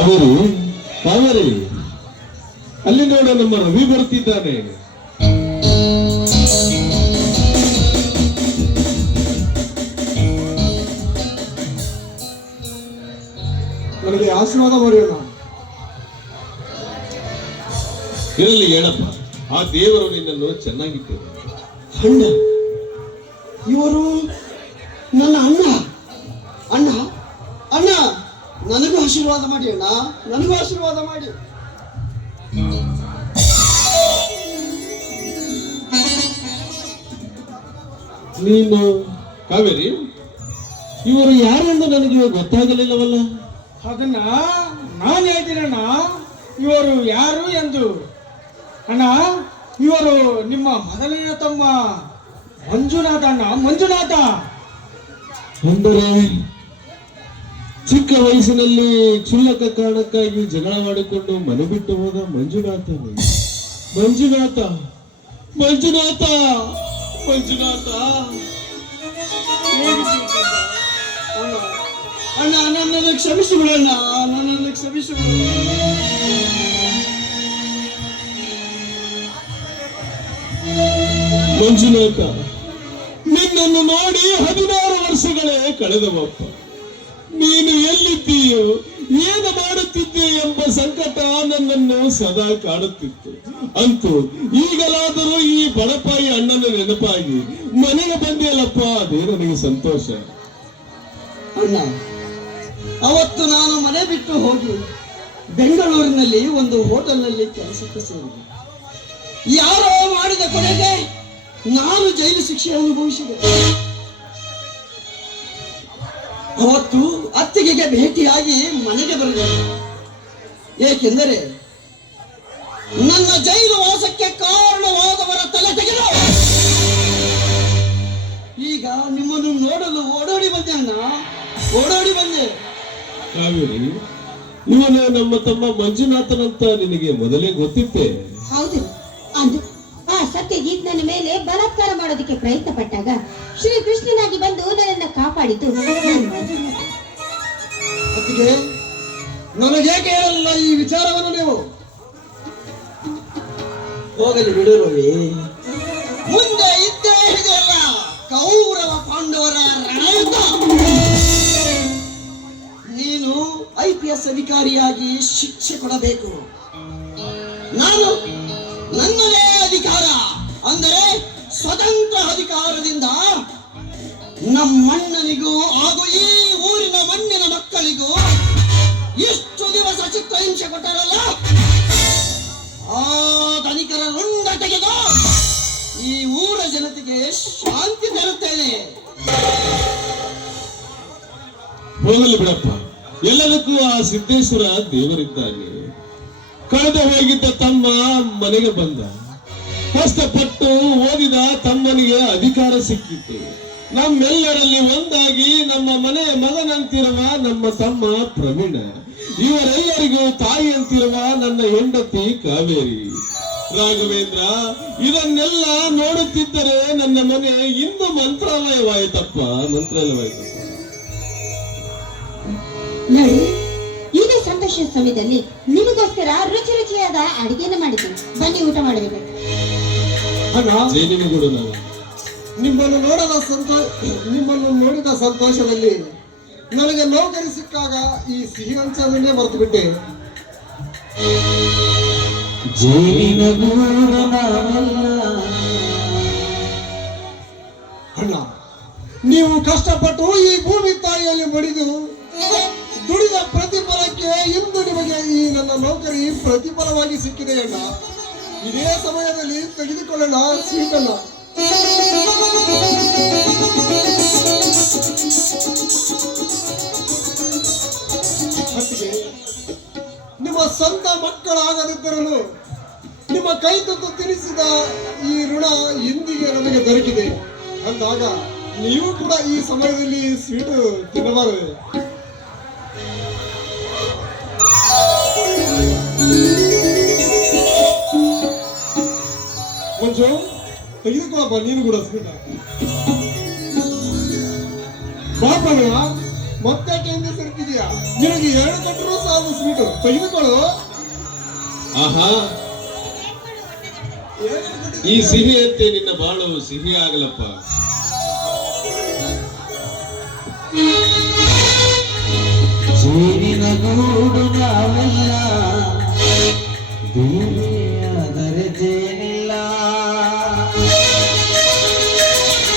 ಕಾವೇರಿ ಕಾವೇರಿ, ಅಲ್ಲಿ ನೋಡ ನಮ್ಮ ರವಿ ಬರ್ತಿದ್ದಾನೆ. ನನಗೆ ಆಶೀರ್ವಾದ ಬರೆಯೋಣ. ಇರಲಿ ಹೇಳಪ್ಪ, ಆ ದೇವರು ನಿನ್ನನ್ನು ಚೆನ್ನಾಗಿದ್ದೇನೆ. ಅಣ್ಣ, ಇವರು ನನ್ನ ಅಣ್ಣ. ಅಣ್ಣ ಅಣ್ಣ, ನನಗೂ ಆಶೀರ್ವಾದ ಮಾಡಿ ಅಣ್ಣ, ನನಗೂ ಆಶೀರ್ವಾದ ಮಾಡಿ. ನೀನು ಕಾವೇರಿ, ಇವರು ಯಾರೆಂದು ನನಗೆ ಗೊತ್ತಾಗಲಿಲ್ಲವಲ್ಲ. ಅದನ್ನ ನಾನು ಹೇಳ್ತೀನಣ್ಣ, ಇವರು ಯಾರು ಎಂದು. ಅಣ್ಣ, ಇವರು ನಿಮ್ಮ ಮೊದಲನೇ ತಮ್ಮ ಮಂಜುನಾಥ ಅಣ್ಣ, ಮಂಜುನಾಥ. ಅಂದರೆ ಚಿಕ್ಕ ವಯಸ್ಸಿನಲ್ಲಿ ಕ್ಷುಲ್ಲಕ ಕಾರಣಕ್ಕಾಗಿ ಜಗಳ ಮಾಡಿಕೊಂಡು ಮನೆ ಬಿಟ್ಟು ಹೋದ ಮಂಜುನಾಥನೇ. ಮಂಜುನಾಥ ಮಂಜುನಾಥ ಮಂಜುನಾಥ. ಅಣ್ಣ, ನನ್ನನ್ನು ಕ್ಷಮಿಸಿಬಿಡಣ್ಣ, ನನ್ನನ್ನು ಕ್ಷಮಿಸಿಬಿಡ. ಮಂಜುನಾಥ, ನಿನ್ನನ್ನು ನೋಡಿ 16 ವರ್ಷಗಳೇ ಕಳೆದವಪ್ಪ. ನೀನು ಎಲ್ಲಿದ್ದೀಯೋ, ಏನು ಮಾಡುತ್ತಿದ್ದೀ ಎಂಬ ಸಂಕಟ ನನ್ನನ್ನು ಸದಾ ಕಾಡುತ್ತಿತ್ತು. ಅಂತೂ ಈಗಲಾದರೂ ಈ ಬಡಪಾಯಿ ಅಣ್ಣನ ನೆನಪಾಗಿ ಮನೆಗೆ ಬಂದಿಯಲ್ಲಪ್ಪ, ಅದೇ ನನಗೆ ಸಂತೋಷ. ಅಣ್ಣ, ಅವತ್ತು ನಾನು ಮನೆ ಬಿಟ್ಟು ಹೋಗಿ ಬೆಂಗಳೂರಿನಲ್ಲಿ ಒಂದು ಹೋಟೆಲ್ನಲ್ಲಿ ಕೆಲಸಕ್ಕೆ ಸೇರಿದೆ. ಯಾರೋ ಮಾಡಿದ ಕೊನೆಗೆ ನಾನು ಜೈಲು ಶಿಕ್ಷೆ ಅನುಭವಿಸಿದೆ. ಅವತ್ತು ಅತ್ತಿಗೆಗೆ ಭೇಟಿಯಾಗಿ ಮನೆಗೆ ಬರಲಿಲ್ಲ. ಏಕೆಂದರೆ ನನ್ನ ಜೈಲು ವಾಸಕ್ಕೆ ಕಾರಣವಾದವರ ತಲೆ ತೆಗೆದು ಈಗ ನಿಮ್ಮನ್ನು ನೋಡಲು ಓಡೋಡಿ ಬಂದೆ ಅಣ್ಣ, ಓಡೋಡಿ ಬಂದೆ. ಕಾವೇರಿ, ಇವನು ನಮ್ಮ ತಮ್ಮ ಮಂಜುನಾಥನಂತ ನಿನಗೆ ಮೊದಲೇ ಗೊತ್ತಿತ್ತೆ? ಹೌದು. ಅಂದು ಆ ಸತ್ಯಜಿತ್ ನನ್ನ ಮೇಲೆ ಬಲಾತ್ಕಾರ ಮಾಡೋದಕ್ಕೆ ಪ್ರಯತ್ನ ಪಟ್ಟಾಗ ಶ್ರೀ ಕೃಷ್ಣನಾಗಿ ಬಂದು ನನ್ನನ್ನು ಕಾಪಾಡಿತು. ಅತ್ತಿಗೆ, ನನಗೇಕೆ ಹೇಳಲ್ಲ ಈ ವಿಚಾರವನ್ನು ನೀವು? ಹೋಗಲಿ ಬಿಡು ರವಿ. ಮುಂದೆ ಇದ್ದೇ ಇದೆಯಲ್ಲ ಕೌರವ ಪಾಂಡವರ ರಣಯುದ್ಧ. ನೀನು IPS ಅಧಿಕಾರಿಯಾಗಿ ಶಿಕ್ಷೆ ಕೊಡಬೇಕು. ನಾನು ನನ್ನದೇ ಅಧಿಕಾರ, ಅಂದರೆ ಸ್ವತಂತ್ರ ಅಧಿಕಾರದಿಂದ ನಮ್ಮಣ್ಣನಿಗೂ ಹಾಗೂ ಈ ಊರಿನ ಮಣ್ಣಿನ ಮಕ್ಕಳಿಗೂ ಇಷ್ಟು ದಿವಸ ಚಿತ್ರಹಿಂಸೆ ಕೊಟ್ಟರಲ್ಲ, ಆ ಧನಿಕರ ರುಂಡ ತೆಗೆದು ಈ ಊರ ಜನತೆಗೆ ಶಾಂತಿ ತರುತ್ತೇನೆ. ಹೋಗಲಿ ಬಿಡಪ್ಪ, ಎಲ್ಲದಕ್ಕೂ ಆ ಸಿದ್ದೇಶ್ವರ ದೇವರಿದ್ದಾನೆ. ಕಳೆದ ಹೋಗಿದ್ದ ತಮ್ಮ ಮನೆಗೆ ಬಂದ. ಕಷ್ಟಪಟ್ಟು ಓದಿದ ತಮ್ಮನಿಗೆ ಅಧಿಕಾರ ಸಿಕ್ಕಿತ್ತು. ನಮ್ಮೆಲ್ಲರಲ್ಲಿ ಒಂದಾಗಿ ನಮ್ಮ ಮನೆಯ ಮಗನಂತಿರುವ ನಮ್ಮ ತಮ್ಮ ಪ್ರವೀಣ, ಇವರೆಲ್ಲರಿಗೂ ತಾಯಿ ಅಂತಿರುವ ನನ್ನ ಹೆಂಡತಿ ಕಾವೇರಿ. ರಾಘವೇಂದ್ರ, ಇದನ್ನೆಲ್ಲ ನೋಡುತ್ತಿದ್ದರೆ ನನ್ನ ಮನೆ ಇಂದು ಮಂತ್ರಾಲಯವಾಯಿತಪ್ಪ, ಮಂತ್ರಾಲಯವಾಯಿತಪ್ಪ. ನೋಡಿ, ಇದೇ ಸಂತೋಷದ ಸಮಯದಲ್ಲಿ ನಿಮಗೋಸ್ಕರ ರುಚಿ ರುಚಿಯಾದ ಅಡಿಗೆಯನ್ನು ಮಾಡಿದ್ದೀನಿ. ಬನ್ನಿ, ಊಟ ಮಾಡಬೇಕು. ಜೈನಿನಗೂಡು ನಾನು ನಿಮ್ಮನ್ನು ನೋಡಿದ ಸಂತೋಷದಲ್ಲಿ ನನಗೆ ನೌಕರಿ ಸಿಕ್ಕಾಗ ಈ ಸಿಹಿ ಹಂಚವನ್ನೇ ಮರೆತು ಬಿಟ್ಟೆ. ಅಣ್ಣ, ನೀವು ಕಷ್ಟಪಟ್ಟು ಈ ಭೂಮಿ ತಾಯಿಯಲ್ಲಿ ಮಡಿದು ದುಡಿದ ಪ್ರತಿಫಲಕ್ಕೆ ಇಂದು ನಿಮಗೆ ಈ ನನ್ನ ನೌಕರಿ ಪ್ರತಿಫಲವಾಗಿ ಸಿಕ್ಕಿದೆ ಅಣ್ಣ. ಇದೇ ಸಮಯದಲ್ಲಿ ತೆಗೆದುಕೊಳ್ಳೋಣ ಸೀಟನ್ನ. ನಿಮ್ಮ ಸ್ವಂತ ಮಕ್ಕಳಾಗದಿದ್ದರೂ ನಿಮ್ಮ ಕೈ ತುತ್ತು ತಿನ್ನಿಸಿದ ಈ ಋಣ ಇಂದಿಗೆ ನಮಗೆ ದೊರಕಿದೆ ಅಂದಾಗ ನೀವು ಕೂಡ ಈ ಸಮಯದಲ್ಲಿ ಸ್ವೀಟು ತಿನ್ನಬಾರದು. ಮಂಜು, ತೆಗೆದುಕೊಳ್ಳಪ್ಪ ನೀನು ಕೂಡ ಸ್ವೀಟ. ಬಾಪಣ್ಣ, ಮತ್ತೆ ಕೇಂದ್ರ ಸರ್ಕಿದೆಯಾ? ಕೊಡ್ತೀಯ? ನಿನಗೆ 2 ಕೊಟ್ಟರು ಸಾಲು ಸ್ವೀಟು ತೆಗೆದುಕೊಳ್ಳು. ಆಹಾ, ಈ ಸಿಹಿಯಂತೆ ನಿನ್ನ ಬಾಳು ಸಿಹಿ ಆಗಲಪ್ಪ. ಜೇನಿನ ಗೂಡು ನಾವೆಲ್ಲ ದೇವಿ